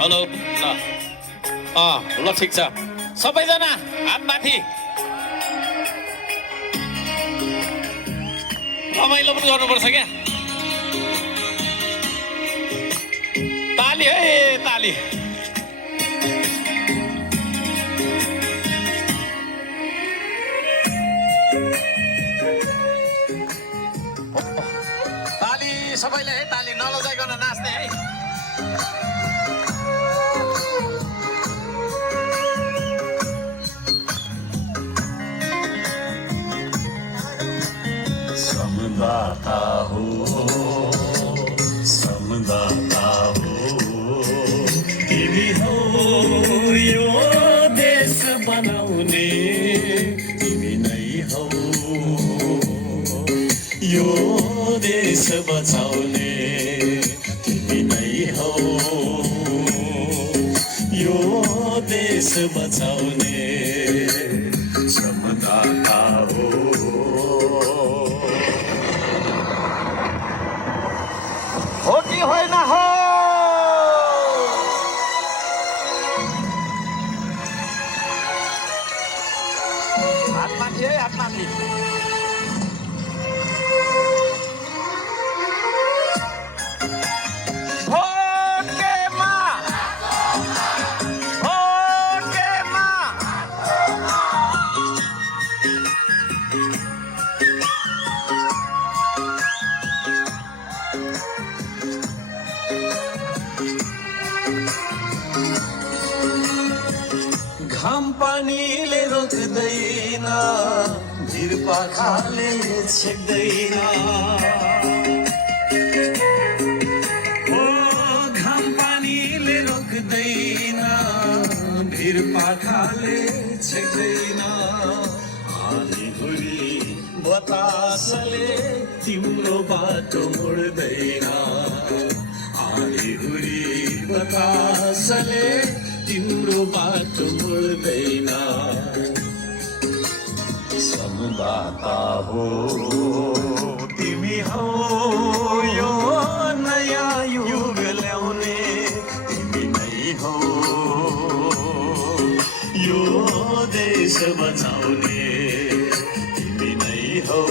hello ल ल ठिक छ सबैजना हात माथि रमाइलो पनि गर्नुपर्छ क्या ताली है ताली ताली सबैले है ताली नलजाइकन नाच्ने है समदाता हो तिमी हो यो देश बनाउने तिमी नै हौ यो देश बचाउने तिमी नै हौ यो देश बचाउने समदाता हो कि होइन हो हात माथि है हात माथि घाम पानीले रोक्दैन भिर पाखाले छेक्दैन ओ घाम पानीले रोक्दैन भिर पाखाले छेक्दैन हानीहुरी बतासले तिम्रो बाटो मोड्दैन हानीहुरी बतासले तिम्रो बाटो मुड्दैन समदाता हो तिमी हौ यो नयाँ युग ल्याउने तिमी नै हौ यो देश बचाउने तिमी नै हौ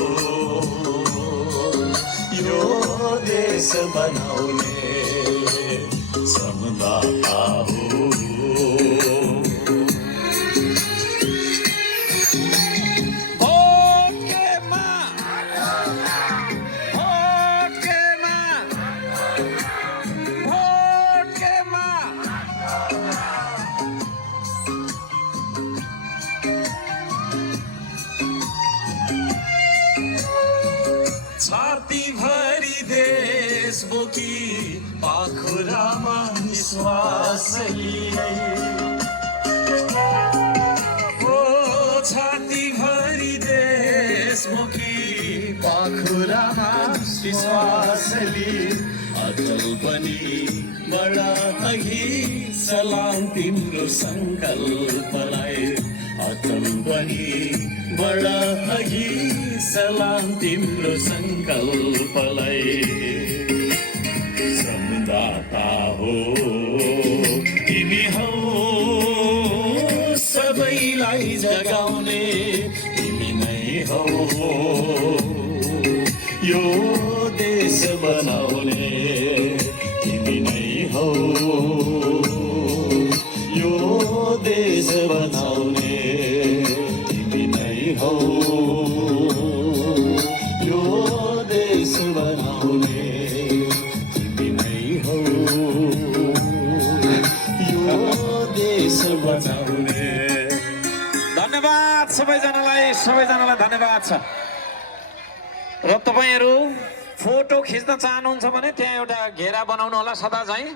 यो देश बनाउने समदाता हो छाती भरी देश बोकी पाखुरामा विश्वास लिई ओ छाती भरी देश बोकी पाखुरामा विश्वास लिई अटल बनी बडा अघि सलाम तिम्रो संकल्पलाई अटल बनी बडा अघि सलाम तिम्रो संकल्पलाई समदाता हो तिमी हौ सबैलाई जगाउने तिमी नै हौ यो देश बनाउने तिमी नै हौ यो देश बनाउने तिमी नै हौ यो देश बनाउने तिमी नै हौ यो देश बचाउने धन्यवाद सबैजनालाई धन्यवाद छ र तपाईहरु फोटो खिच्न चाहनुहुन्छ भने त्यहाँ एउटा घेरा बनाउनु होला सदा चाहिँ